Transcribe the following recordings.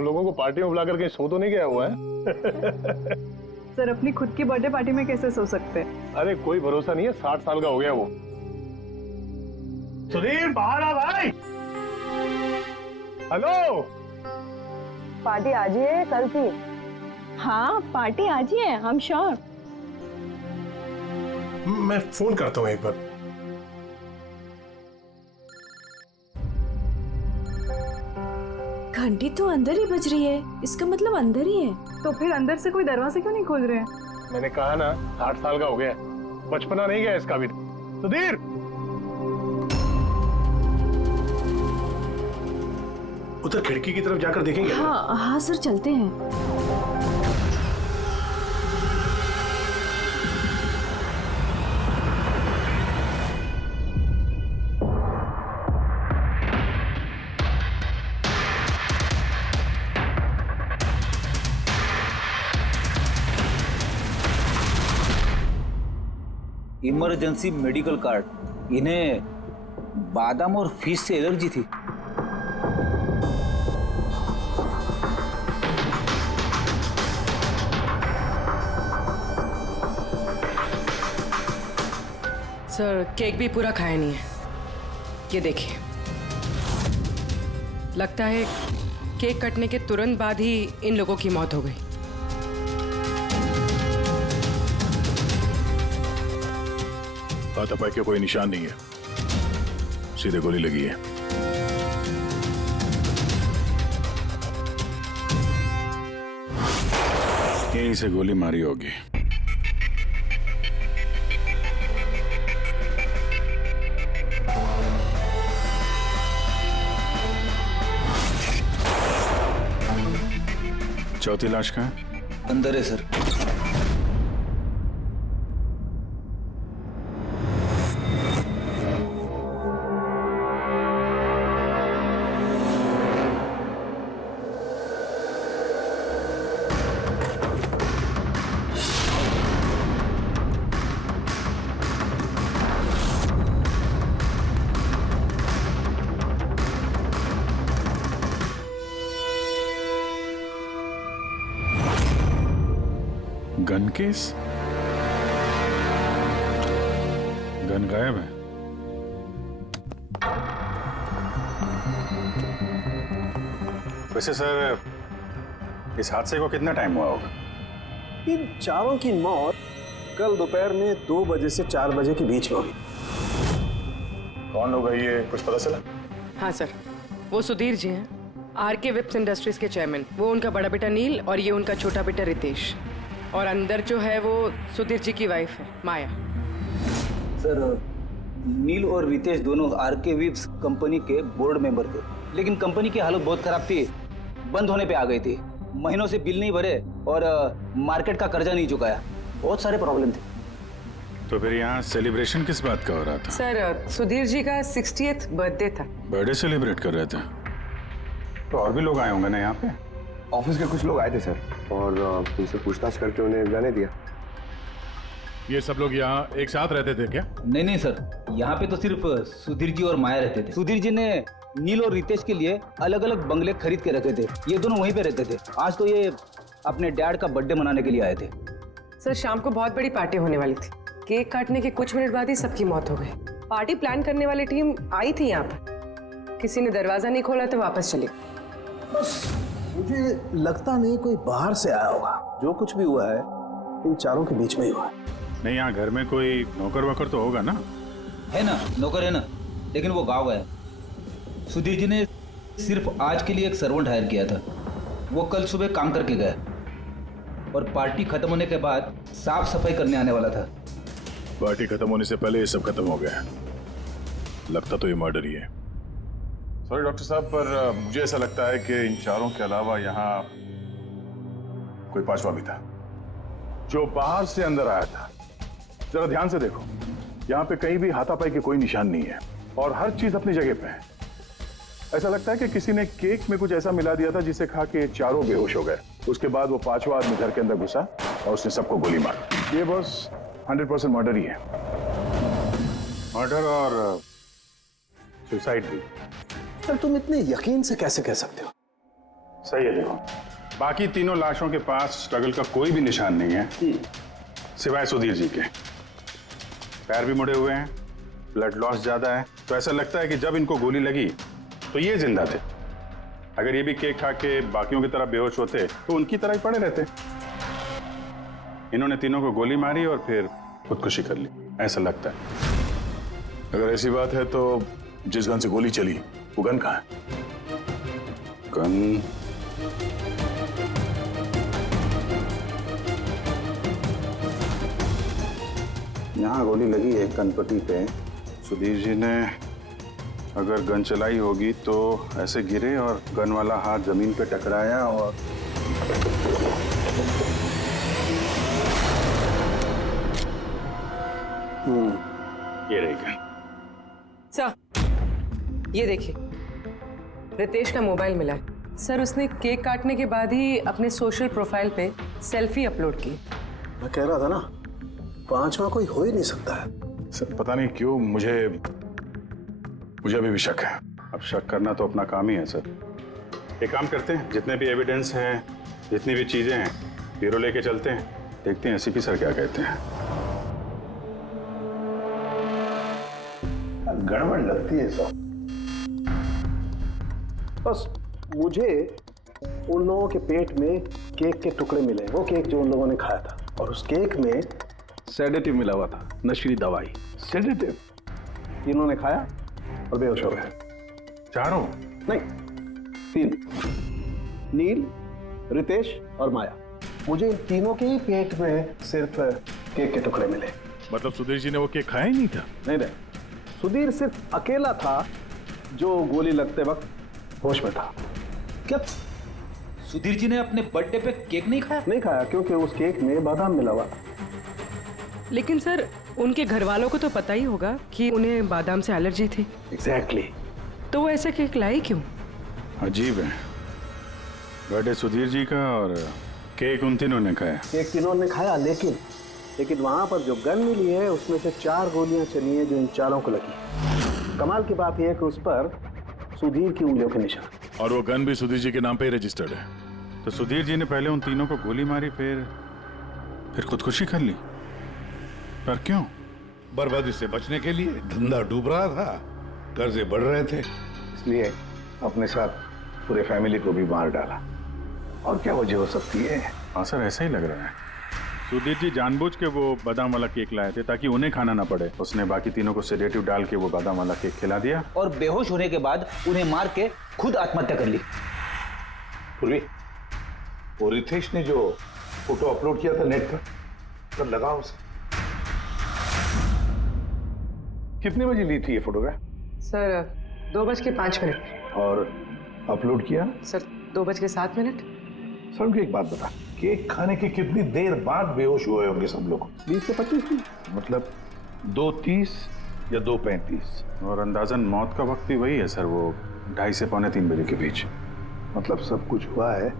हम लोगों को पार्टी में बुलाकर कहीं सो तो नहीं गया हुआ है? सर अपनी खुद की बर्थडे पार्टी में कैसे सो सकते हैं? अरे कोई भरोसा नहीं है, 60 साल का हो गया वो। सुधीर बाहर आ भाई। हेलो, पार्टी आज ही है कल थी? हाँ पार्टी आज ही है, हम श्योर। मैं फोन करता हूँ एक बार। घंटी तो अंदर ही बज रही है, इसका मतलब अंदर ही है। तो फिर अंदर से कोई दरवाजा क्यों नहीं खोल रहे हैं? मैंने कहा ना 60 साल का हो गया, बचपना नहीं गया इसका भी। सुधीर, उधर खिड़की की तरफ जाकर देखेंगे। हाँ हाँ सर, चलते हैं। Emergency medical card. इन्हें बादाम और फिश से एलर्जी थी। सर केक भी पूरा खाया नहीं है, ये देखिए। लगता है केक कटने के तुरंत बाद ही इन लोगों की मौत हो गई। हाथापाई के कोई निशान नहीं है, सीधे गोली लगी है। यहीं से गोली मारी होगी। चौथी लाश कहाँ है? अंदर है सर। Gun case? गन गायब है। वैसे सर, इस हादसे को कितना टाइम हुआ होगा? इन चारों की मौत कल दोपहर में 2 बजे से 4 बजे के बीच में हुई। कौन लोग है ये, कुछ पता चला? हाँ सर, वो सुधीर जी हैं, आरके विप्स इंडस्ट्रीज के चेयरमैन। वो उनका बड़ा बेटा नील और ये उनका छोटा बेटा रितेश। और अंदर जो है वो सुधीर जी की वाइफ है माया। सर नील और रितेश दोनों आरके विप्स कंपनी के बोर्ड मेंबर थे, लेकिन कंपनी की हालत बहुत खराब थी, बंद होने पे आ गई थी। महीनों से बिल नहीं भरे और मार्केट का कर्जा नहीं चुकाया, बहुत सारे प्रॉब्लम थे। तो फिर यहाँ सेलिब्रेशन किस बात का हो रहा था? सर सुधीर जी का 60th बर्थडे था। बर्थडे सेलिब्रेट कर रहे थे? तो और भी लोग आए होंगे ना यहाँ पे? ऑफिस के कुछ लोग आए थे सर, और उनसे पूछताछ करके उन्हें जाने दिया। ये सब लोग यहाँ एक साथ रहते थे क्या? नहीं सर, यहाँ पे तो सिर्फ सुधीर जी और माया रहते थे। सुधीर जी ने नील और रितेश के लिए अलग अलग बंगले खरीद के रखे थे, ये दोनों वहीं पे रहते थे। आज तो ये अपने डैड का बर्थडे मनाने के लिए आए थे। सर शाम को बहुत बड़ी पार्टी होने वाली थी, केक काटने के कुछ मिनट बाद ही सबकी मौत हो गई। पार्टी प्लान करने वाली टीम आई थी यहाँ पर, किसी ने दरवाजा नहीं खोला तो वापस चली। बस मुझे लगता नहीं कोई बाहर से आया होगा। जो कुछ भी हुआ है इन चारों के बीच में ही हुआ है। नहीं, यहाँ घर में कोई नौकर वोकर तो होगा ना? है ना, नौकर है ना, लेकिन वो गाँव गया। सुधीर जी ने सिर्फ आज के लिए एक सर्वेंट हायर किया था, वो कल सुबह काम करके गया और पार्टी खत्म होने के बाद साफ सफाई करने आने वाला था। पार्टी खत्म होने से पहले ये सब खत्म हो गया। लगता तो ये मर्डर ही है। सॉरी डॉक्टर साहब, पर मुझे ऐसा लगता है कि इन चारों के अलावा यहाँ कोई पांचवा भी था जो बाहर से अंदर आया था। जरा ध्यान से देखो, यहाँ पे कहीं भी हाथापाई के कोई निशान नहीं है और हर चीज अपनी जगह पे है। ऐसा लगता है कि किसी ने केक में कुछ ऐसा मिला दिया था जिसे खा के चारों बेहोश हो गए। उसके बाद वो पांचवा आदमी घर के अंदर घुसा और उसने सबको गोली मारी। ये बस 100% मर्डर ही है। मर्डर और सुसाइड भी। सर तुम इतने यकीन से कैसे कह सकते हो? सही है। देखो, बाकी तीनों लाशों के पास स्ट्रगल का कोई भी निशान नहीं है सिवाय सुधीर जी के। पैर भी मुड़े हुए हैं, ब्लड लॉस ज्यादा है, तो ऐसा लगता है कि जब इनको गोली लगी तो ये जिंदा थे। अगर ये भी केक खा के बाकियों की तरह बेहोश होते तो उनकी तरह ही पड़े रहते। इन्होंने तीनों को गोली मारी और फिर खुदकुशी कर ली, ऐसा लगता है। अगर ऐसी बात है तो जिस गन से गोली चली वो गन कहाँ है? गन यहाँ गोली लगी है गणपति पे। सुधीर जी ने अगर गन चलाई होगी तो ऐसे गिरे और गन वाला हाथ जमीन पे टकराया और ये रही गन। सर, ये देखिए, रितेश का मोबाइल मिला है। सर, उसने केक काटने के बाद ही अपने सोशल प्रोफाइल पे सेल्फी अपलोड की। मैं कह रहा था ना, पांचवा कोई हो ही नहीं सकता है। सर, पता नहीं क्यों मुझे अभी भी शक है। अब शक करना तो अपना काम ही है सर। एक काम करते हैं, जितने भी एविडेंस हैं, जितनी भी चीजें हैं, ब्यूरो लेके चलते हैं, देखते हैं एसीपी सर क्या कहते हैं। गड़बड़ लगती है सब। बस मुझे उन लोगों के पेट में केक के टुकड़े मिले, वो केक जो उन लोगों ने खाया था, और उस केक में सेडेटिव मिला हुआ था, नशीली दवाई। सेडेटिव इन्होंने खाया और बेहोश हो गए। चारों? नहीं, 3, नील, रितेश और माया। मुझे इन तीनों के ही पेट में सिर्फ केक के टुकड़े मिले। मतलब सुधीर जी ने वो केक खाया ही नहीं था? नहीं, सुधीर सिर्फ अकेला था जो गोली लगते वक्त होश में था। क्या सुधीर जी ने अपने बर्थडे पे केक नहीं खाया? नहीं खाया, क्योंकि उस केक में बादाम मिला हुआ था। लेकिन सर, उनके घर वालों को तो पता ही होगा कि उन्हें बादाम से एलर्जी थी। एग्जैक्टली। तो वो ऐसा केक लाई क्यों? अजीब है, बर्थडे सुधीर जी का और केक उन तीनों ने खाया। केक तीनों ने खाया, लेकिन वहां पर जो गन मिली है उसमें से 4 गोलियां चली हैं जो इन चारों को लगी। कमाल की बात यह है कि उस पर सुधीर की उंगलियों के निशान। और वो गन भी सुधीर जी के नाम पे ही रजिस्टर्ड है। तो सुधीर जी ने पहले उन तीनों को गोली मारी, फिर खुदकुशी कर ली। पर क्यों? बर्बादी से बचने के लिए। धंधा डूब रहा था, कर्जे बढ़ रहे थे, इसलिए अपने साथ पूरे फैमिली को भी मार डाला। और क्या वजह हो सकती है? हाँ सर, ऐसा ही लग रहा है। सुधीर जी जानबूझ के वो बादाम वाला केक लाए थे ताकि उन्हें खाना ना पड़े। उसने बाकी तीनों को सेडेटिव डाल के वो बादाम वाला केक खिला दिया और बेहोश होने के बाद उन्हें मार के खुद आत्महत्या कर ली। पूर्वी, वो रितेश ने जो फोटो अपलोड किया था नेट पर, तब लगा उसे। कितने बजे ली थी ये फोटोग्राफ? सर, 2:05। और अपलोड किया? सर, 2:07। सर, मुझे एक बात बता, केक खाने के कितनी देर बाद बेहोश हुए होंगे सब लोग? 20 से 25 मिनट, मतलब 2:30 या 2:35। और अंदाजन मौत का वक्त भी वही है सर, वो 2:30 से 2:45 बजे के बीच। मतलब सब कुछ हुआ है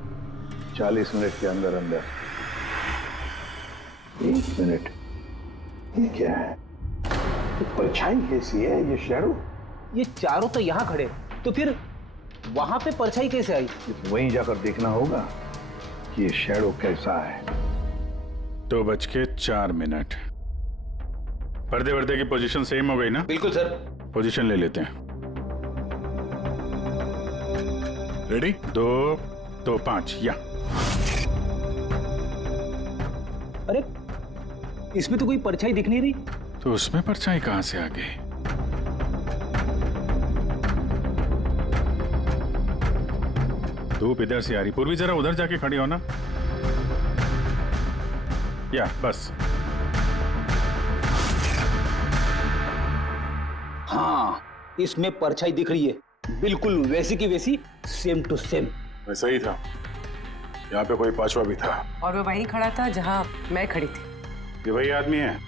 40 मिनट के अंदर अंदर। 1 मिनट, ये क्या है? ये परछाई कैसी है? ये शैडो? ये चारों तो यहाँ खड़े, तो फिर वहां पे परछाई कैसे आई? वहीं जाकर देखना होगा कि ये शैडो कैसा है। 2:04। पर्दे वर्दे की पोजीशन सेम हो गई ना? बिल्कुल सर। पोजीशन ले लेते हैं। रेडी? 2, 2, 5 या। अरे, इसमें तो कोई परछाई दिख नहीं रही। तो उसमें परछाई कहां से आ गई? धूप इधर से आ रही। पूर्वी, जरा उधर जाके खड़ी हो ना। या बस। हाँ, इसमें परछाई दिख रही है, बिल्कुल वैसी की वैसी, सेम टू सेम। वैसा ही था, यहाँ पे कोई पांचवा भी था। और वो वहीं खड़ा था जहां मैं खड़ी थी। ये वही आदमी है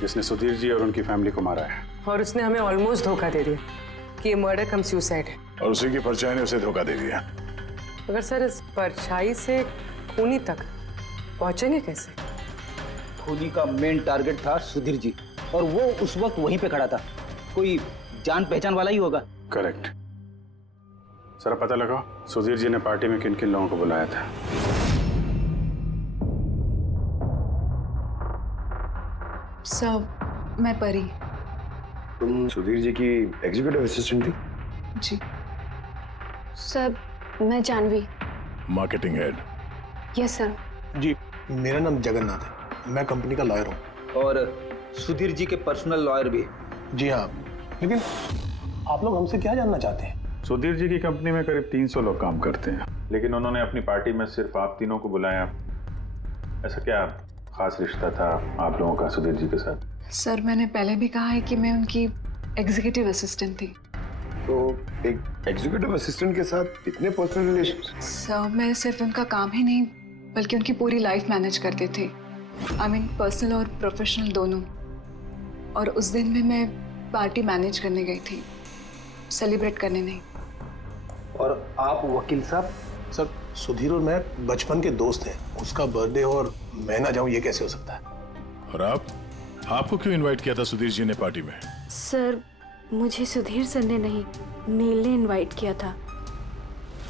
जिसने सुधीर जी और उनकी फैमिली को मारा है। और उसने हमें ऑलमोस्ट धोखा दे दिया कि ये मर्डर कम सुसाइड है। और उसी की परछाई ने उसे धोखा दे दिया। मगर सर, इस परछाई से खूनी तक पहुंचेंगे कैसे? खूनी का मेन टारगेट था सुधीर जी, और वो उस वक्त वहीं पे खड़ा था। कोई जान पहचान वाला ही होगा। करेक्ट। जरा पता लगाओ सुधीर जी ने पार्टी में किन किन लोगों को बुलाया था। सर मैं परी। तुम सुधीर जी की एग्जीक्यूटिव असिस्टेंट थी? जी। सर मैं Janvi. Marketing head. Yes sir. जी, मेरा नाम जगन्नाथ है, मैं कंपनी का लॉयर हूँ। और सुधीर जी के पर्सनल लॉयर भी। जी हाँ, लेकिन आप लोग हमसे क्या जानना चाहते हैं? सुधीर जी की कंपनी में करीब 300 लोग काम करते हैं, लेकिन उन्होंने अपनी पार्टी में सिर्फ आप तीनों को बुलाया। ऐसा क्या खास रिश्ता था आप लोगों का सुधीर जी के साथ? सर मैंने पहले भी कहा है कि मैं उनकी एग्जीक्यूटिव असिस्टेंट थी। तो एक एग्जीक्यूटिव असिस्टेंट के साथ इतने पर्सनल रिलेशन? सर मैं सिर्फ उनका काम ही नहीं बल्कि उनकी पूरी लाइफ मैनेज करते थे। आई मीन पर्सनल और प्रोफेशनल दोनों। और उस दिन में मैं पार्टी मैनेज करने गई थी, सेलिब्रेट करने नहीं। और आप वकील साहब? सर सुधीर और मैं बचपन के दोस्त हैं, उसका बर्थडे और मैं ना जाऊं ये कैसे हो सकता है? और आपको क्यों इनवाइट किया था सुधीर जी ने पार्टी में? सर मुझे सुधीर सर ने नहीं, नील ने इनवाइट किया था।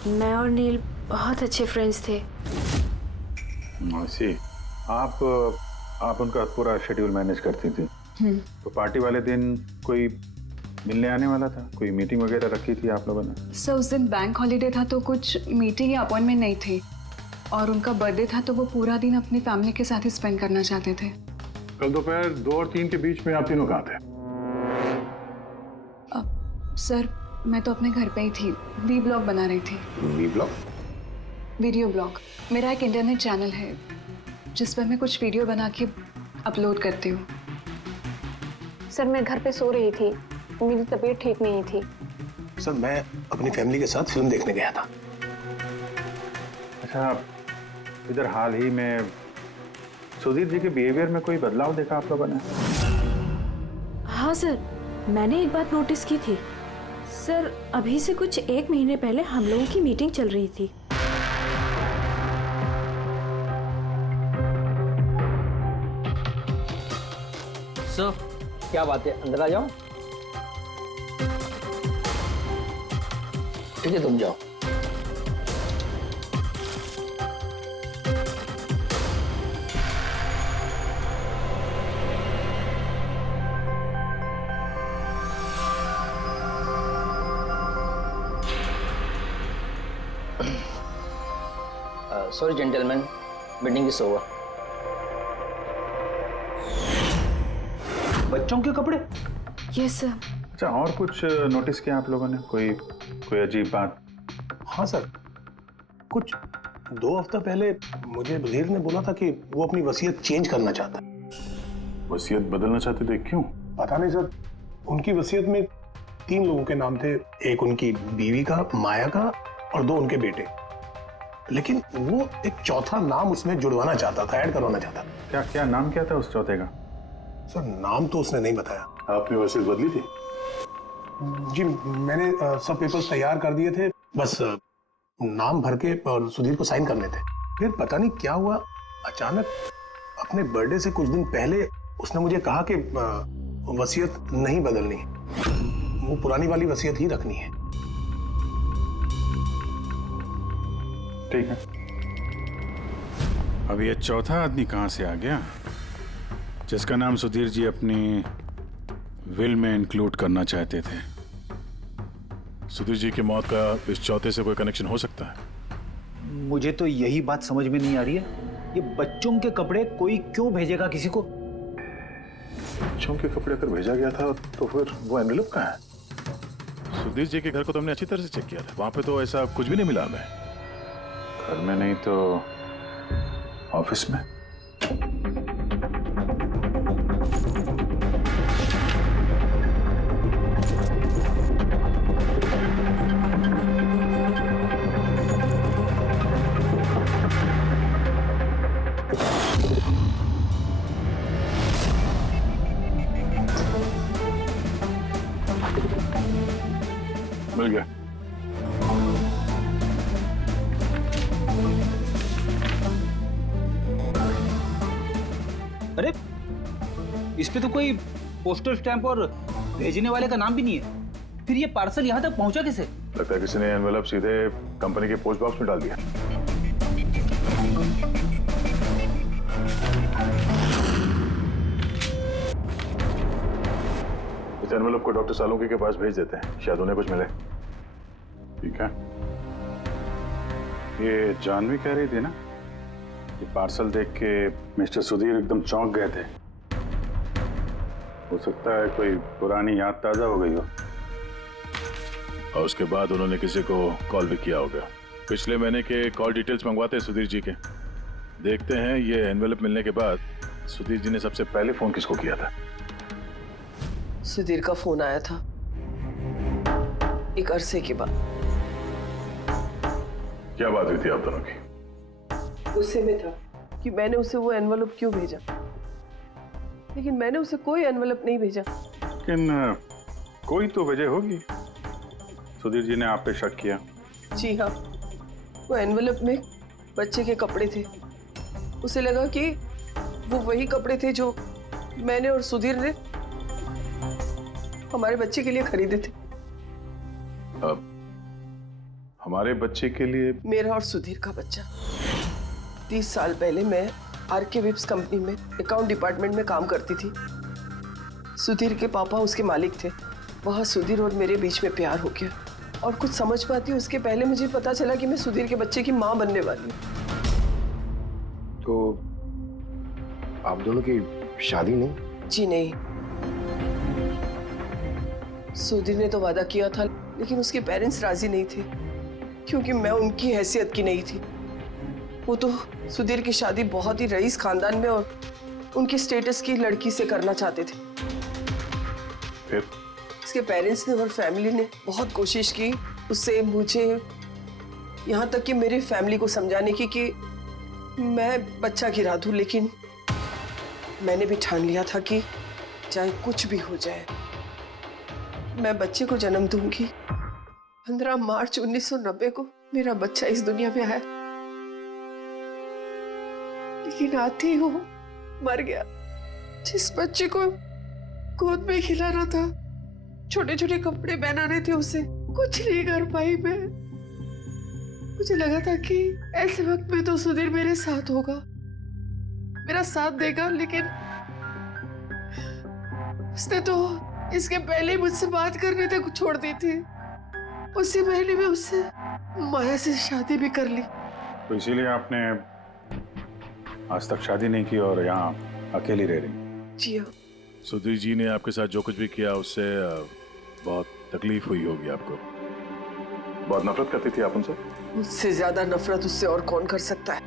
मैं और नील बहुत अच्छे फ्रेंड्स थे। सी, आप उनका पूरा शेड्यूल मैनेज करती थी। तो पार्टी वाले दिन कोई मिलने आने वाला था? कोई मीटिंग वगैरह रखी थी आप लोगों ने? सर उस दिन बैंक हॉलीडे था तो कुछ मीटिंग या अपॉइंटमेंट नहीं थी, और उनका बर्थडे था तो वो पूरा दिन अपनी फैमिली के साथ ही स्पेंड करना चाहते थे। कल दोपहर 2 और 3 के बीच में आप तीनों कहाँ थे? सर मैं तो अपने घर पे ही थी, वी ब्लॉग बना रही थी। V blog? Video blog. मेरा एक इंटरनेट चैनल है जिस पर मैं कुछ वीडियो बना के अपलोड करती हूँ। सर मैं घर पे सो रही थी, मेरी तबीयत ठीक नहीं थी। सर मैं अपनी फैमिली के साथ फिल्म देखने गया था। अच्छा, इधर हाल ही में सुधीर जी के बिहेवियर में कोई बदलाव देखा आप लोगों ने? हाँ सर, मैंने एक बात नोटिस की थी। सर अभी से कुछ 1 महीने पहले हम लोगों की मीटिंग चल रही थी। सर क्या बात है, अंदर आ जाओ। ठीक है तुम जाओ। Sorry gentleman, meeting is over. बच्चों के कपड़े? Yes sir. अच्छा, और कुछ नोटिस किया आप लोगों ने? कोई अजीब बात? हाँ सर, कुछ 2 हफ्ता पहले मुझे सुधीर ने बोला था कि वो अपनी वसीयत चेंज करना चाहता है। वसीयत बदलना चाहते थे, क्यों? पता नहीं सर, उनकी वसीयत में 3 लोगों के नाम थे, एक उनकी बीवी का, माया का, और 2 उनके बेटे। लेकिन वो एक चौथा नाम उसमें जुड़वाना चाहता था, ऐड करवाना चाहता था। क्या नाम क्या था उस चौथे का? सर नाम तो उसने नहीं बताया। आपने वसीयत बदली थी? जी मैंने सब पेपर्स तैयार कर दिए थे, बस नाम भर के और सुधीर को साइन करने थे। फिर पता नहीं क्या हुआ, अचानक अपने बर्थडे से कुछ दिन पहले उसने मुझे कहा कि वसीयत नहीं बदलनी, वो पुरानी वाली वसीयत ही रखनी है। ठीक है। अब ये चौथा आदमी कहां से आ गया जिसका नाम सुधीर जी अपनी विल में इंक्लूड करना चाहते थे? सुधीर जी की मौत का इस चौथे से कोई कनेक्शन हो सकता है? मुझे तो यही बात समझ में नहीं आ रही है, ये बच्चों के कपड़े कोई क्यों भेजेगा किसी को? बच्चों के कपड़े अगर भेजा गया था तो फिर वो एनवेलप कहाँ है? सुधीर जी के घर को तो हमने अच्छी तरह से चेक किया था, वहां पे तो ऐसा कुछ भी नहीं मिला हमें। घर में नहीं तो ऑफिस में? मिल गया। अरे इस पे तो कोई पोस्टल स्टैंप और भेजने वाले का नाम भी नहीं है, फिर ये पार्सल यहाँ तक पहुंचा कैसे? लगता है किसी ने एनवेलप सीधे कंपनी के पोस्ट बॉक्स में डाल दिया। इस एनवेलप को डॉक्टर सालुंकी के पास भेज देते हैं, शायद उन्हें कुछ मिले। ठीक है। ये जानवी कह रही थी ना, ये पार्सल देख के मिस्टर सुधीर एकदम चौंक गए थे। हो सकता है कोई पुरानी याद ताजा हो गई हो। और उसके बाद उन्होंने किसी को कॉल भी किया होगा। पिछले महीने के कॉल डिटेल्स मंगवाते हैं सुधीर जी के। देखते हैं ये एनवेलप मिलने के बाद सुधीर जी ने सबसे पहले फोन किसको किया था। सुधीर का फोन आया था एक अरसे के बाद। क्या बात हुई थी आप दोनों की? गुस्से में था कि मैंने उसे वो एनवेलप क्यों भेजा, लेकिन मैंने उसे कोई एनवेलप नहीं भेजा। लेकिन कोई तो वजह होगी। सुधीर जी ने आप पे शक किया। जी हाँ, वो एनवेलप में बच्चे के कपड़े थे। उसे लगा कि वो वही कपड़े थे जो मैंने और सुधीर ने हमारे बच्चे के लिए खरीदे थे। अब हमारे बच्चे के लिए? मेरा और सुधीर का बच्चा। 30 साल पहले मैं आरके विप्स कंपनी में अकाउंट डिपार्टमेंट में काम करती थी। सुधीर के पापा उसके मालिक थे। वहाँ सुधीर और मेरे बीच में प्यार हो गया, और कुछ समझ पाती उसके पहले मुझे पता चला कि मैं सुधीर के बच्चे की माँ बनने वाली हूँ। तो आप दोनों की शादी नहीं? जी नहीं। सुधीर ने तो वादा किया था, लेकिन उसके पेरेंट्स राजी नहीं थे, क्योंकि मैं उनकी हैसियत की नहीं थी। वो तो सुधीर की शादी बहुत ही रईस खानदान में और उनकी स्टेटस की लड़की से करना चाहते थे। फिर उसके पेरेंट्स ने और फैमिली ने बहुत कोशिश की उससे, मुझे, यहाँ तक कि मेरी फैमिली को समझाने की कि मैं बच्चा गिरा दूं, लेकिन मैंने भी ठान लिया था कि चाहे कुछ भी हो जाए मैं बच्चे को जन्म दूंगी। 15 मार्च 1990 को मेरा बच्चा इस दुनिया में आया, लेकिन आते ही वो मर गया। जिस बच्चे को गोद में खिलाना था, छोटे छोटे कपड़े पहनाने थे, उसे कुछ नहीं कर पाई मैं। मुझे लगा था कि ऐसे वक्त में तो सुधीर मेरे साथ होगा, मेरा साथ देगा, लेकिन उसने तो इसके पहले ही मुझसे बात करने तक छोड़ दी थी। उसी महीने में उससे माया से शादी भी कर ली। तो इसीलिए आपने आज तक शादी नहीं की और यहाँ अकेली रह रही? जी हाँ। सुधीर जी ने आपके साथ जो कुछ भी किया उससे बहुत तकलीफ हुई होगी आपको। बहुत नफरत करती थी आप उनसे? मुझसे ज्यादा नफरत उससे और कौन कर सकता है।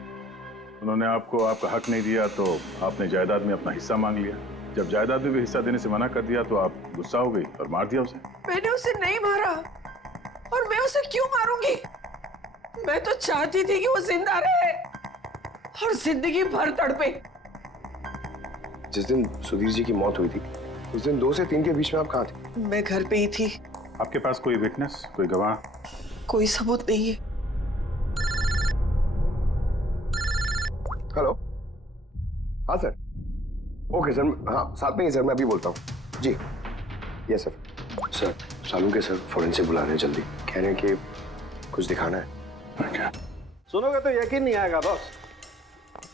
उन्होंने आपको आपका हक नहीं दिया तो आपने जायदाद में अपना हिस्सा मांग लिया। जब जायदाद में भी हिस्सा देने से मना कर दिया तो आप गुस्सा हो गई और मार दिया उसे। मैंने उसे नहीं मारा, और मैं उसे क्यों मारूंगी? मैं तो चाहती थी कि वो जिंदा रहे और जिंदगी भर तड़पे। जिस दिन सुधीर जी की मौत हुई थी उस दिन 2 से 3 के बीच में आप कहाँ थे? मैं घर पे ही थी। आपके पास कोई विटनेस, कोई गवाह? कोई सबूत नहीं है। हेलो, हाँ सर। ओके सर, हाँ साथ में ही सर, मैं अभी बोलता हूँ जी। Yes sir. Sir Salunke sir forensic बुला रहे हैं, जल्दी कह रहे हैं कि कुछ दिखाना है। सुनोगे तो यकीन नहीं आएगा बॉस।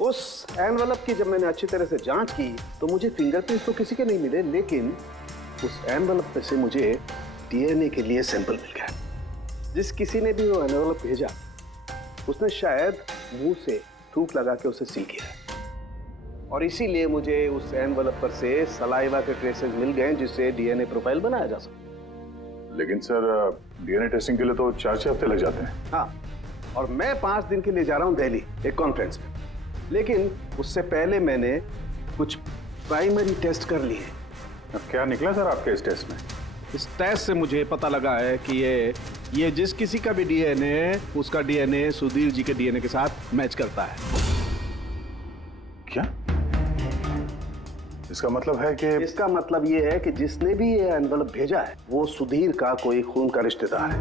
उस एनवेलप की जब मैंने अच्छी तरह से जांच की तो मुझे फिंगरप्रिंट्स तो किसी के नहीं मिले, लेकिन उस एनवेलप पे से मुझे डीएनए के लिए सैंपल मिल गया। जिस किसी ने भी वो एनवेलप भेजा उसने शायद मुंह से थूक लगा के उसे सील किया, और इसीलिए मुझे उस एनवेलप पर से सलाइवा के ट्रेसेस मिल गए जिससे डीएनए प्रोफाइल बनाया जा सके। लेकिन सर डीएनए टेस्टिंग के लिए तो 4-6 हफ्ते लग जाते हैं। हाँ, और मैं 5 दिन के लिए जा रहा हूँ दिल्ली एक कॉन्फ्रेंस में, लेकिन उससे पहले मैंने कुछ प्राइमरी टेस्ट कर लिए। अब क्या निकला सर आपके इस टेस्ट में? इस टेस्ट से मुझे पता लगा है कि ये जिस किसी का भी डीएनए, उसका डीएनए सुधीर जी के डीएनए के साथ मैच करता है। क्या? इसका मतलब है कि? इसका मतलब ये है कि जिसने भी ये एनवेलप भेजा है वो सुधीर का कोई खून का रिश्तेदार है।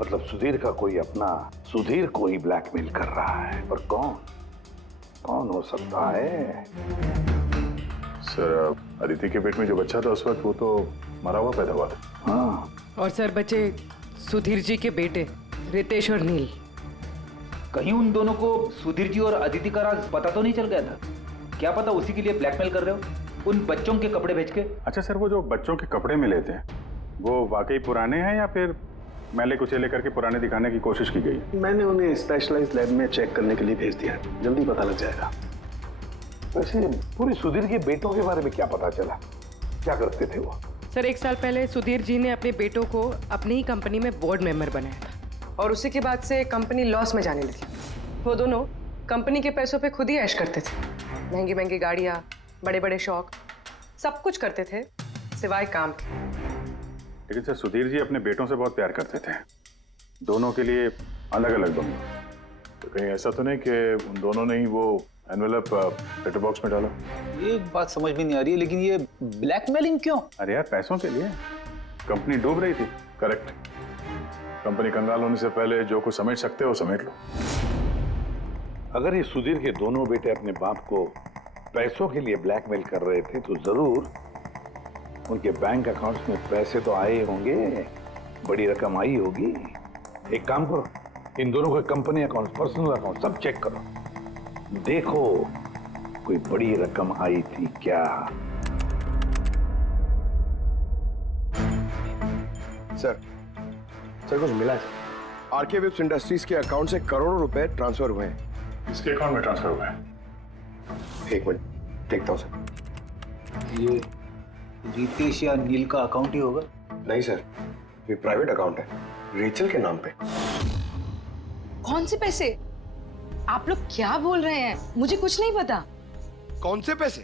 मतलब सुधीर का कोई अपना सुधीर को ही ब्लैकमेल कर रहा है। पर कौन हो सकता है? सर अदिति के पेट में जो बच्चा था उस वक्त वो तो मरा हुआ पैदा हुआ था। हाँ। और सर बच्चे सुधीर जी के बेटे रितेश और नील। कहीं उन दोनों को सुधीर जी और अदिति का राज पता तो नहीं चल गया था? क्या पता उसी के लिए ब्लैकमेल कर रहे हो उन बच्चों के कपड़े बेच के? अच्छा सर, वो जो बच्चों के कपड़े मिले थे वो वाकई पुराने हैं या फिर मैले कुचेले करके पुराने दिखाने की कोशिश की गई? मैंने उन्हें स्पेशलाइज्ड लैब में चेक करने के लिए भेज दिया है, जल्दी पता लग जाएगा। वैसे पूरी सुधीर के बेटों के बारे में क्या पता चला? क्या करते थे वो? सर 1 साल पहले सुधीर जी ने अपने बेटों को अपनी ही कंपनी में बोर्ड मेंबर बनाया था और उसी के बाद से कंपनी लॉस में जाने लगी। वो दोनों कंपनी के पैसों पे खुद ही ऐश करते थे, महंगी महंगी गाड़ियाँ, बड़े बड़े शौक, सब कुछ करते थे सिवाय काम के। लेकिन सर सुधीर जी अपने बेटों से बहुत प्यार करते थे, दोनों के लिए अलग अलग बंगले। तो कहीं ऐसा तो नहीं कि उन दोनों ने ही वो एनवेलप लेटर बॉक्स में डाला? ये बात समझ में नहीं आ रही है, लेकिन ये ब्लैकमेलिंग क्यों? अरे यार पैसों के लिए, कंपनी डूब रही थी। करेक्ट। कंपनी कंगाल होने से पहले जो कुछ समेट सकते हो समेट लो। अगर ये सुधीर के दोनों बेटे अपने बाप को पैसों के लिए ब्लैकमेल कर रहे थे तो जरूर उनके बैंक अकाउंट्स में पैसे तो आए होंगे, बड़ी रकम आई होगी। एक काम करो, इन दोनों के कंपनी अकाउंट, पर्सनल अकाउंट सब चेक करो, देखो कोई बड़ी रकम आई थी क्या। सर कुछ मिला है? आरके वेब्स इंडस्ट्रीज के अकाउंट से करोड़ों रुपए ट्रांसफर हुए हैं। इसके अकाउंट में ट्रांसफर हुआ है? एक मिनट देखता हूं सर। ये रितेश या नील का अकाउंट ही होगा? नहीं सर, ये प्राइवेट अकाउंट है, रेचल के नाम पे। कौन से पैसे? आप लोग क्या बोल रहे हैं? मुझे कुछ नहीं पता। कौन से पैसे?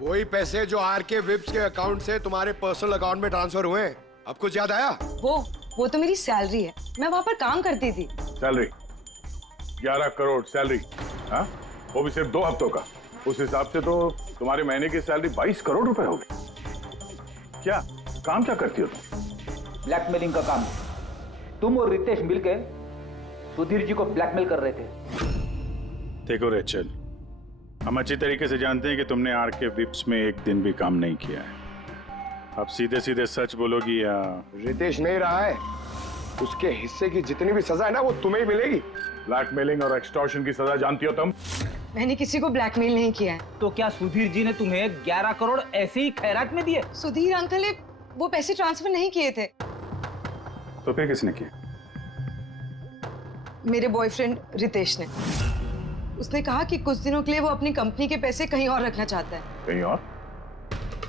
वही पैसे जो आरके विप्स के अकाउंट से तुम्हारे पर्सनल अकाउंट में ट्रांसफर हुए हैं। अब कुछ याद आया? वो तो मेरी सैलरी है, मैं वहां पर काम करती थी। Salary 11 crore salary? हाँ, वो भी सिर्फ 2 हफ्तों का। उस हिसाब से तो तुम्हारी महीने की सैलरी 22 करोड़ रुपए हो गई। क्या काम क्या करती हो तुम? ब्लैकमेलिंग का काम। तुम और रितेश मिलके सुधीर जी को ब्लैकमेल कर रहे थे। देखो रेचल, हम अच्छी तरीके से जानते हैं कि तुमने आरके विप्स में एक दिन भी काम नहीं किया है। अब सीधे सीधे सच बोलोगी या? रितेश नहीं रहा है, उसके हिस्से की जितनी भी सजा है ना वो तुम्हें ही मिलेगी। ब्लैकमेलिंग और एक्सटॉर्शन की सजा जानती हो तुम? मैंने किसी को ब्लैकमेल नहीं किया है। तो क्या सुधीर जी ने तुम्हें 11 करोड़ ऐसे ही खैरात में दिए? सुधीर अंकल ने वो पैसे ट्रांसफर नहीं किए थे। तो फिर किसने किया? मेरे बॉयफ्रेंड रितेश ने। उसने कहा कि कुछ दिनों के लिए वो अपनी कंपनी के पैसे कहीं और रखना चाहता है। कहीं और?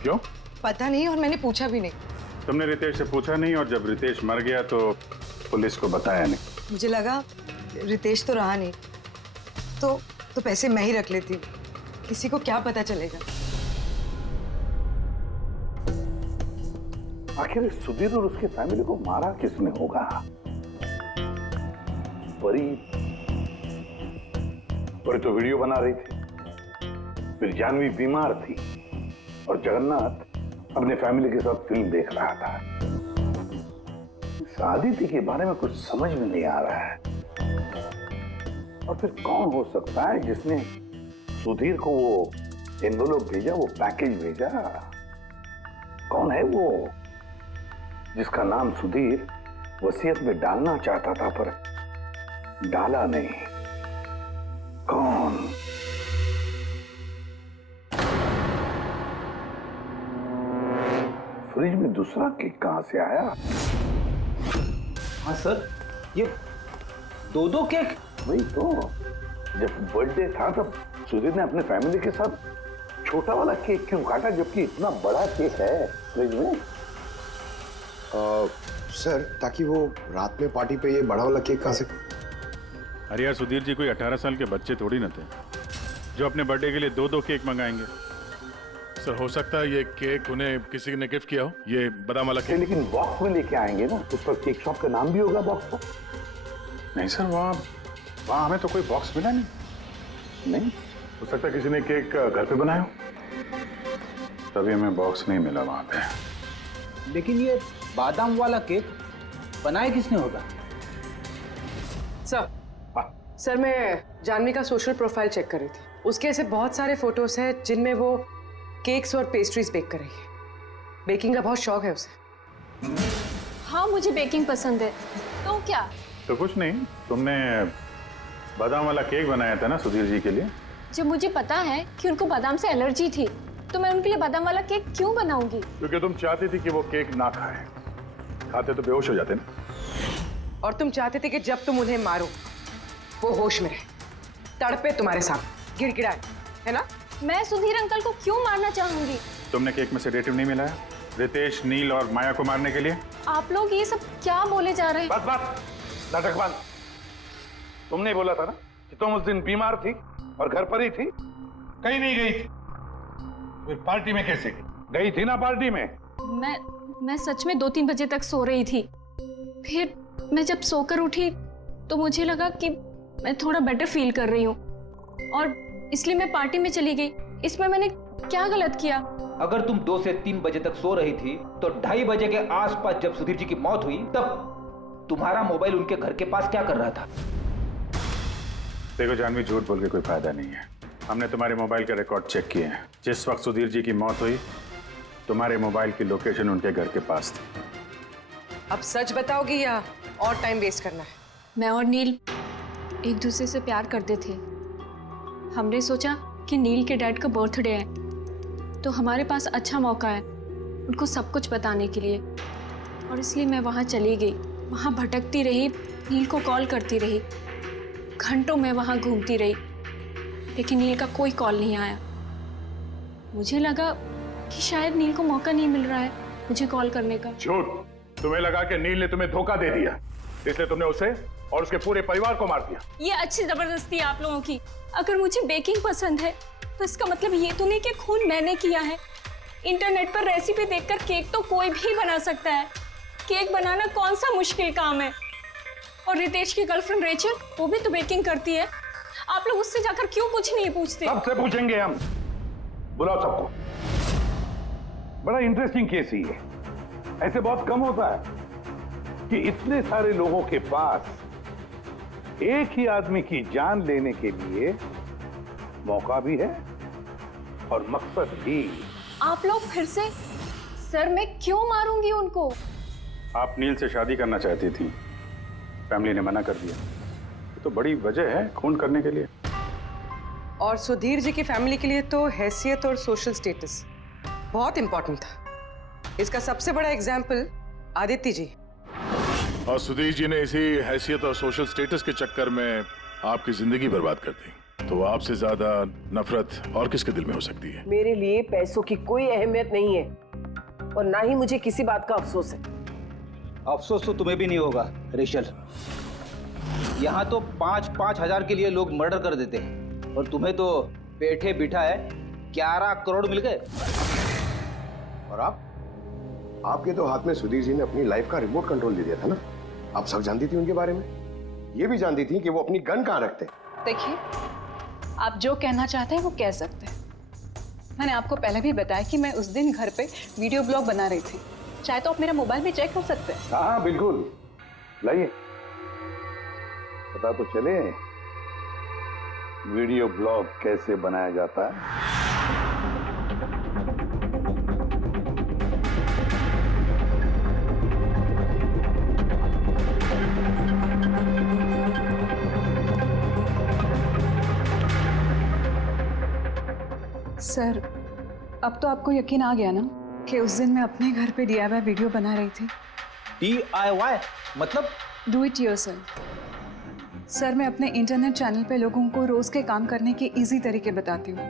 क्यों? पता नहीं, और मैंने पूछा भी नहीं। तुमने रितेश से पूछा नहीं, और जब रितेश मर गया तो पुलिस को बताया नहीं? मुझे लगा रितेश तो रहा नहीं, तो पैसे मैं ही रख लेती, किसी को क्या पता चलेगा। आखिर सुधीर और उसके फैमिली को मारा किसने होगा? परी तो वीडियो बना रही थी, फिर जानवी बीमार थी, और जगन्नाथ अपने फैमिली के साथ फिल्म देख रहा था। आदिति के बारे में कुछ समझ में नहीं आ रहा है। और फिर कौन हो सकता है जिसने सुधीर को वो एनवेलप भेजा, वो पैकेज भेजा? कौन है वो जिसका नाम सुधीर वसीयत में डालना चाहता था पर डाला नहीं? कौन? फ्रिज में दूसरा केक कहां से आया? हाँ सर, ये 2 केक। वही तो, जब बर्थडे था तब सुधीर ने अपने फैमिली के साथ छोटा वाला केक क्यों काटा, जबकि इतना बड़ा केक है फ्रिज में? सर, ताकि वो रात में पार्टी पे ये बड़ा वाला केक खा सके। अरे यार, सुधीर जी कोई 18 साल के बच्चे थोड़ी ना थे जो अपने बर्थडे के लिए 2 केक मंगाएंगे। सर, हो सकता है ये केक उन्हें किसी ने गिफ्ट किया हो, ये बादाम वाला केक। लेकिन बॉक्स में लेके आएंगे ना, उस पर केक शॉप का नाम भी होगा बॉक्स पर। नहीं सर, वहाँ हमें तो कोई बॉक्स मिला नहीं। हो सकता है किसी ने केक घर पे बनाया हो, तभी हमें बॉक्स नहीं मिला वहाँ पे। लेकिन ये बादाम वाला केक बनाया किसने होगा? सर, मैं जानवी का सोशल प्रोफाइल चेक कर रही थी। उसके ऐसे बहुत सारे फोटोज हैं जिनमें वो केक्स और पेस्ट्रीज बेक कर रही है। बेकिंग का बहुत शौक है उसे। हाँ मुझे बेकिंग पसंद है। तो क्या? तो कुछ नहीं, तुमने बादाम वाला केक बनाया था ना सुधीर जी के लिए। जब मुझे पता है कि उनको बादाम से एलर्जी थी तो मैं उनके लिए बादाम वाला केक क्यों बनाऊंगी? क्योंकि तुम चाहती थी कि वो केक ना खाए, खाते तो बेहोश हो जाते ना। और तुम चाहते थे कि जब तुम उन्हें मारो वो होश में रहे, तड़पे तुम्हारे सामने, गिड़गिड़ाए, है ना? मैं सुधीर अंकल को क्यों मारना चाहूंगी? तुमने केक में सेडेटिव नहीं मिलाया रितेश, नील और माया को मारने के लिए? आप लोग ये सब क्या बोले जा रहे हैं? बस नाटक बंद। तुमने बोला था ना कि तुम उस दिन बीमार थी और घर पर ही थी, कहीं नहीं गई थी। फिर पार्टी में कैसे गई थी ना पार्टी में? मैं सच में 2-3 बजे तक सो रही थी। फिर मैं जब सोकर उठी तो मुझे लगा कि मैं थोड़ा बेटर फील कर रही हूँ और इसलिए मैं पार्टी में चली गई। इसमें मैंने क्या गलत किया? अगर तुम 2 से 3 बजे तक सो रही थी तो 2:30 बजे के आसपास जब सुधीर जी की मौत हुई तब तुम्हारा मोबाइल उनके घर के पास क्या कर रहा था? देखो जानवी, झूठ बोल के कोई फायदा नहीं है। हमने तुम्हारे मोबाइल के रिकॉर्ड चेक किए हैं। जिस वक्त सुधीर जी की मौत हुई तुम्हारे मोबाइल की लोकेशन उनके घर के पास थी। अब सच बताओगी या और टाइम वेस्ट करना है? मैं और नील एक दूसरे से प्यार करते थे। हमने सोचा कि नील के डैड का बर्थडे है तो हमारे पास अच्छा मौका है उनको सब कुछ बताने के लिए, और इसलिए मैं वहाँ चली गई। वहाँ भटकती रही, नील को कॉल करती रही, घंटों में वहाँ घूमती रही, लेकिन नील का कोई कॉल नहीं आया। मुझे लगा कि शायद नील को मौका नहीं मिल रहा है मुझे कॉल करने का। झूठ! तुम्हें लगा कि नील ने तुम्हें धोखा दे दिया, इसलिए तुमने उसे और उसके पूरे परिवार को मार दिया। ये अच्छी जबरदस्ती है आप लोगों की। अगर मुझे बेकिंग पसंद है तो इसका मतलब ये तो नहीं कि खून मैंने किया है। इंटरनेट पर रेसिपी देखकर केक तो कोई भी बना सकता है। केक बनाना कौन सा मुश्किल काम है? और रितेश की गर्लफ्रेंड रेचल, वो भी तो बेकिंग करती है। आप लोग उससे जाकर क्यों कुछ नहीं पूछते? सबसे पूछेंगे हम। बुलाओ सबको। बड़ा इंटरेस्टिंग केस ही है। ऐसे बहुत कम होता है कि इतने सारे लोगों के पास एक ही आदमी की जान लेने के लिए मौका भी है और मकसद भी। आप लोग फिर से? सर मैं क्यों मारूंगी उनको? आप नील से शादी करना चाहती थी, फैमिली ने मना कर दिया। तो बड़ी वजह है खून करने के लिए। और सुधीर जी की फैमिली के लिए तो हैसियत और सोशल स्टेटस बहुत इंपॉर्टेंट था। इसका सबसे बड़ा एग्जाम्पल आदित्य जी। और सुधीर जी ने इसी हैसियत और सोशल स्टेटस के चक्कर में आपकी जिंदगी बर्बाद कर दी। तो आपसे ज्यादा नफरत और किसके दिल में हो सकती है? मेरे लिए पैसों की कोई अहमियत नहीं है और ना ही मुझे किसी बात का अफसोस है। अफसोस तो तुम्हें भी नहीं होगा रेचल। यहाँ तो 5-5 हजार के लिए लोग मर्डर कर देते हैं और तुम्हें तो बैठे बिठाए 11 करोड़ मिल गए। और आपके तो हाथ में सुधीर जी ने अपनी लाइफ का रिमोट कंट्रोल दे दिया था ना। आप सब जानती थी उनके बारे में, ये भी जानती थी कि वो अपनी गन कहाँ रखते। देखिए, आप जो कहना चाहते हैं वो कह सकते हैं। मैंने आपको पहले भी बताया कि मैं उस दिन घर पे वीडियो ब्लॉग बना रही थी। चाहे तो आप मेरा मोबाइल में चेक कर सकते हैं। हाँ बिल्कुल, लाइए। पता तो चले वीडियो ब्लॉग कैसे बनाया जाता है। सर, अब तो आपको यकीन आ गया ना कि उस दिन मैं अपने घर पे DIY वीडियो बना रही थी। DIY मतलब? Do it yourself. सर, मैं अपने इंटरनेट चैनल पे लोगों को रोज के काम करने के इजी तरीके बताती हूँ।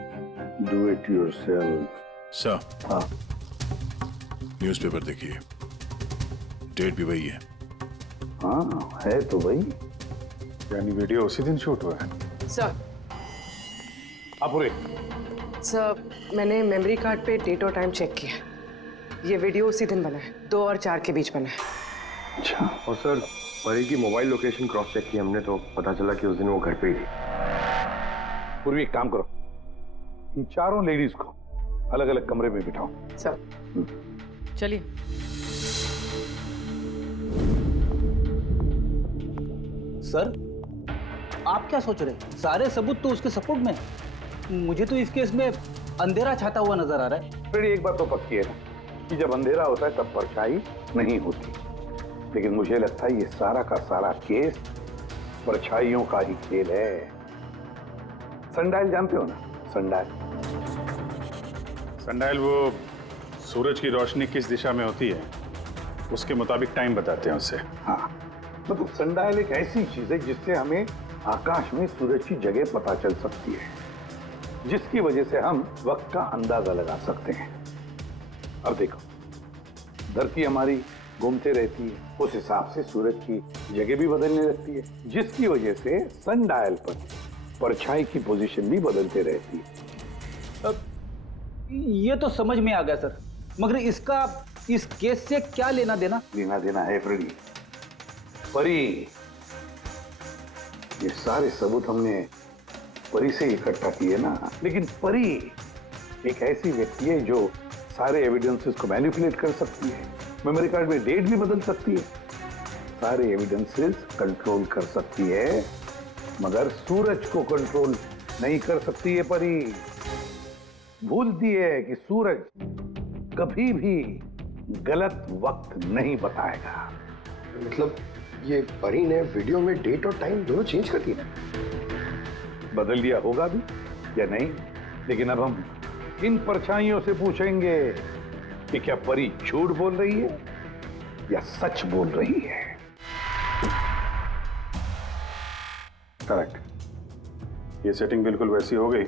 Do it yourself. सर, हाँ, न्यूज़पेपर देखिए, डेट भी वही है। हाँ है तो वही। यानी वीडियो उसी दिन शूट हुआ है। सर, अपुरे। सर, मैंने मेमोरी कार्ड पे डेट और टाइम चेक किया। ये वीडियो उसी दिन बना है, 2 और 4 के बीच बना है। अच्छा। और सर, परी की मोबाइल लोकेशन क्रॉस चेक की हमने तो पता चला कि उस दिन वो घर पे ही थी। पूर्वी एक काम करो, इन चारों लेडीज को अलग अलग कमरे में बिठाओ। सर, चलिए। सर, आप क्या सोच रहे हैं? सारे सबूत तो उसके सपोर्ट में है। मुझे तो इस केस में अंधेरा छाता हुआ नजर आ रहा है। फिर एक बात तो पक्की है ना कि जब अंधेरा होता है तब परछाई नहीं होती। लेकिन मुझे लगता है ये सारा का सारा केस परछाइयों का ही खेल है। सनडायल जानते हो ना? सनडायल सनडायल वो सूरज की रोशनी किस दिशा में होती है उसके मुताबिक टाइम बताते हैं उससे। हाँ, मतलब सनडायल एक ऐसी चीज है जिससे हमें आकाश में सूरज की जगह पता चल सकती है, जिसकी वजह से हम वक्त का अंदाजा लगा सकते हैं। अब देखो, धरती हमारी घूमते रहती है, उस हिसाब से सूरज की जगह भी बदलने लगती है, जिसकी वजह से सनडायल पर परछाई की पोजीशन भी बदलते रहती है। ये तो समझ में आ गया सर, मगर इसका इस केस से क्या लेना देना? लेना देना है फ्रेडी। परी, ये सारे सबूत हमने परी से इकट्ठा किए ना, लेकिन परी एक ऐसी व्यक्ति है जो सारे एविडेंसेस को मैनिपुलेट कर सकती है, मेमोरी कार्ड में डेट भी बदल सकती है, सारे एविडेंसेस कंट्रोल कर सकती है, मगर सूरज को कंट्रोल नहीं कर सकती है परी। भूलती है कि सूरज कभी भी गलत वक्त नहीं बताएगा। मतलब ये परी ने वीडियो में डेट और टाइम दोनों चेंज कर दिया? बदल दिया होगा भी या नहीं, लेकिन अब हम इन परछाइयों से पूछेंगे कि क्या परी झूठ बोल रही है या सच बोल रही है। करेक्ट, ये सेटिंग बिल्कुल वैसी हो गई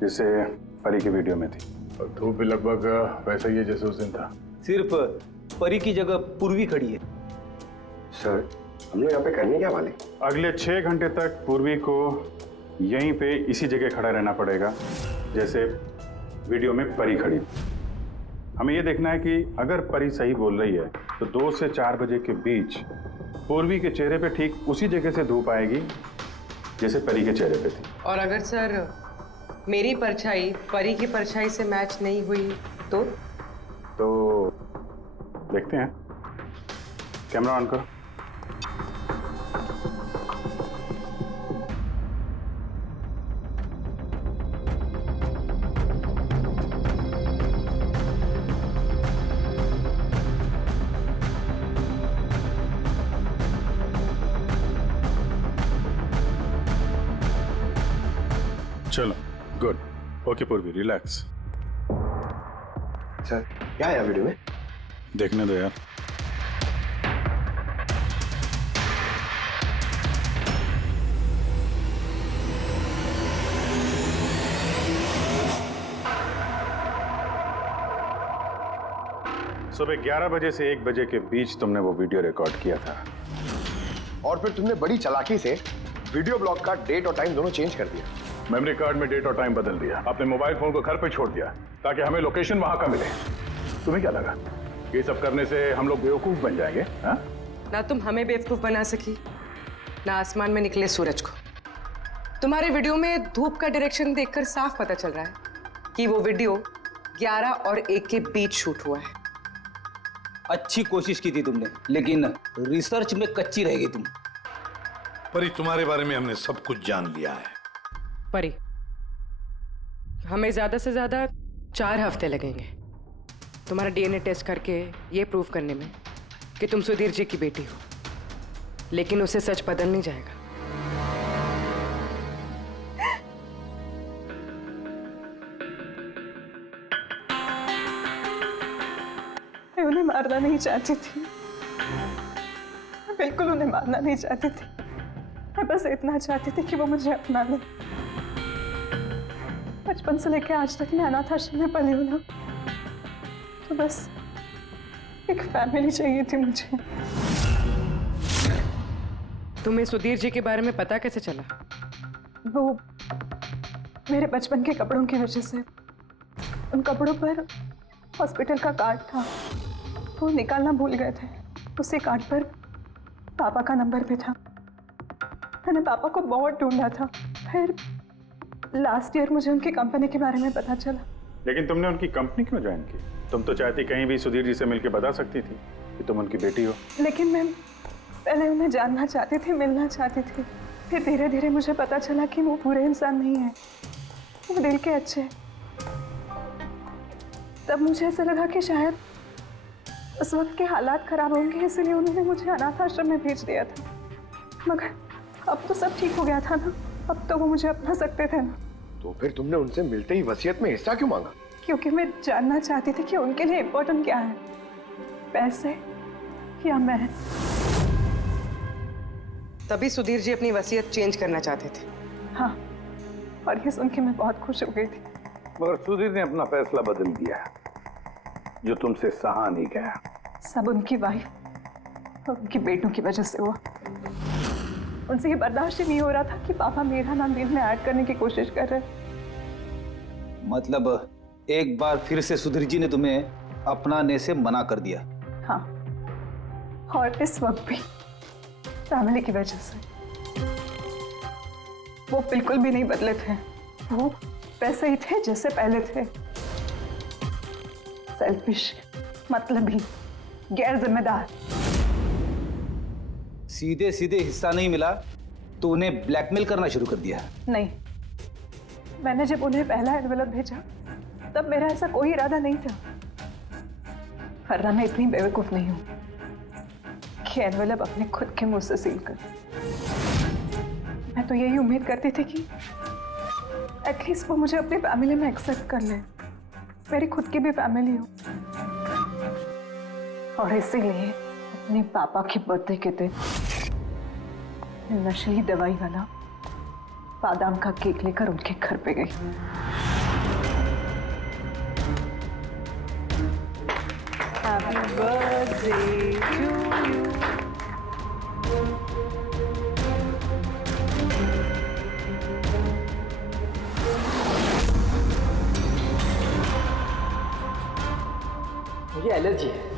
जैसे परी की वीडियो में थी, और धूप भी लगभग वैसा ही है जैसे उस दिन था। सिर्फ परी की जगह पूर्वी खड़ी है। सर, हम लोग यहाँ पे करने क्या वाले? अगले 6 घंटे तक पूर्वी को यहीं पे इसी जगह खड़ा रहना पड़ेगा जैसे वीडियो में परी खड़ी। हमें ये देखना है कि अगर परी सही बोल रही है तो 2 से 4 बजे के बीच पूर्वी के चेहरे पे ठीक उसी जगह से धूप आएगी जैसे परी के चेहरे पे थी। और अगर सर मेरी परछाई परी की परछाई से मैच नहीं हुई तो देखते हैं। कैमरा ऑन करो। चलो, गुड। ओके पूर्वी, रिलैक्स। सर, क्या है वीडियो में? देखने दो यार। सुबह 11 बजे से 1 बजे के बीच तुमने वो वीडियो रिकॉर्ड किया था, और फिर तुमने बड़ी चालाकी से वीडियो ब्लॉग का डेट और टाइम दोनों चेंज कर दिया। मेमोरी कार्ड में डेट और टाइम बदल दिया, आपने मोबाइल फोन को घर पे छोड़ दिया ताकि हमें लोकेशन वहां का मिले। तुम्हें क्या लगा ये सब करने से हम लोग बेवकूफ बन जाएंगे? हाँ? ना तुम हमें बेवकूफ बना सकी, ना आसमान में निकले सूरज को। तुम्हारे वीडियो में धूप का डायरेक्शन देखकर साफ पता चल रहा है कि वो वीडियो 11 और 1 के बीच शूट हुआ है। अच्छी कोशिश की थी तुमने, लेकिन रिसर्च में कच्ची रह गई तुम। परी, तुम्हारे बारे में हमने सब कुछ जान लिया है। परी, हमें ज्यादा से ज्यादा 4 हफ्ते लगेंगे तुम्हारा डीएनए टेस्ट करके ये प्रूव करने में कि तुम सुधीर जी की बेटी हो, लेकिन उसे सच बदल नहीं जाएगा। मैं उन्हें मारना नहीं चाहती थी, मैं बिल्कुल उन्हें मारना नहीं चाहती थी। मैं बस इतना चाहती थी कि वो मुझे अपना ले। बचपन से लेकर आज तक मैं अनाथ आश्रम में पली हूँ ना, तो बस एक फैमिली चाहिए थी मुझे। तुम्हें सुधीर जी के बारे में पता कैसे चला? वो मेरे बचपन के कपड़ों की वजह से, उन कपड़ों पर हॉस्पिटल का कार्ड था, वो निकालना भूल गए थे। उसी कार्ड पर पापा का नंबर भी था। मैंने पापा को बहुत ढूंढा था, फिर लास्ट ईयर मुझे उनकी कंपनी के बारे में पता चला। लेकिन तुमने उनकी कंपनी क्यों ज्वाइन की? तुम तो चाहती कहीं भी सुधीर जी से मिलकर बता सकती थी कि तुम उनकी बेटी हो। लेकिन मैं पहले उन्हें जानना चाहती थी, मिलना चाहती थी। फिर धीरे धीरे मुझे पता चला कि वो बुरे इंसान नहीं है, वो दिल के अच्छे। तब मुझे ऐसा लगा कि शायद उस वक्त के हालात खराब होंगे इसलिए उन्होंने मुझे अनाथ आश्रम में भेज दिया था, मगर अब तो सब ठीक हो गया था ना, अब तो वो मुझे अपना सकते थे ना। तो फिर तुमने उनसे मिलते ही वसीयत में हिस्सा क्यों मांगा? क्योंकि मैं जानना चाहती थी कि उनके लिए इम्पोर्टेंट क्या है, पैसे या मैं। तभी सुधीर जी अपनी वसीयत चेंज करना चाहते थे। हाँ, और ये सुन के मैं बहुत खुश हो गई थी। मगर सुधीर ने अपना फैसला बदल दिया, जो तुमसे सहा नहीं गया। सब उनकी वाइफ और उनके बेटों की वजह से हुआ। उनसे ये बर्दाश्त ही नहीं हो रहा था कि पापा मेरा नाम लीव में ऐड करने की कोशिश कर रहे। मतलब एक बार फिर से सुधीर जी ने तुम्हें अपनाने से मना कर दिया? हाँ, और इस वक्त भी फैमिली की वजह से। वो बिल्कुल भी नहीं बदले थे, वो वैसे ही थे जैसे पहले थे। सेल्फिश, मतलबी, गैर जिम्मेदार। सीधे सीधे हिस्सा नहीं मिला तो उन्हें ब्लैकमेल करना शुरू कर दिया? नहीं, मैंने जब उन्हें पहला एनवेलप भेजा तब मेरा ऐसा कोई इरादा नहीं था। वरना मैं इतनी बेवकूफ नहीं हूं कि एनवेलप अपने खुद के मुंह से सील कर। मैं तो यही उम्मीद करती थी कि एटलीस्ट वो मुझे अपनी फैमिली में एक्सेप्ट कर ले, मेरी खुद की भी फैमिली हो। और इसीलिए अपने पापा के बर्थडे के दिन नशीली दवाई वाला बादाम का केक लेकर उनके घर पे गई। Happy birthday to you. मुझे एलर्जी है।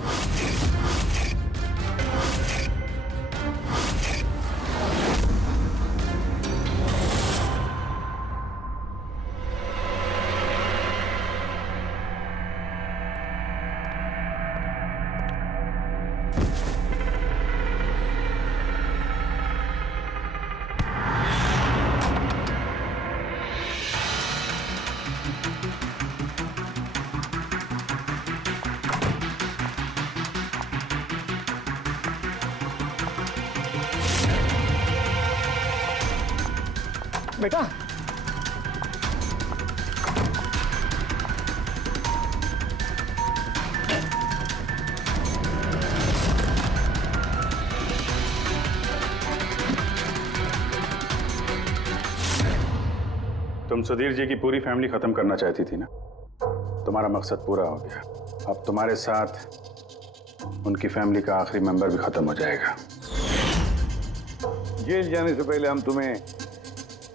बेटा, तुम सुधीर जी की पूरी फैमिली खत्म करना चाहती थी ना, तुम्हारा मकसद पूरा हो गया। अब तुम्हारे साथ उनकी फैमिली का आखिरी मेंबर भी खत्म हो जाएगा। जेल जाने से पहले हम तुम्हें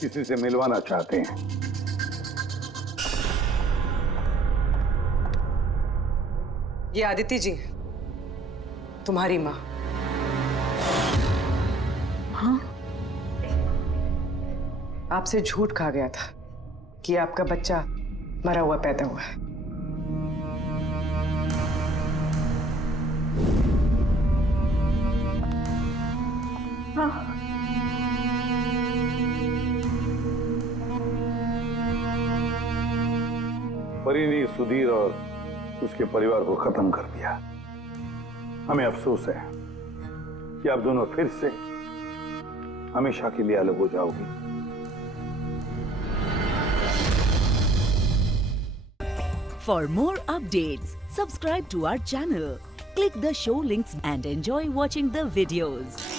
किसी से मिलवाना चाहते हैं। ये आदिति जी, तुम्हारी माँ। हाँ? आपसे झूठ कहा गया था कि आपका बच्चा मरा हुआ पैदा हुआ है। हाँ। परी ने सुधीर और उसके परिवार को खत्म कर दिया। हमें अफसोस है कि आप दोनों फिर से हमेशा के लिए अलग हो जाओगी। For more updates, subscribe to our channel, click the show links and enjoy watching the videos.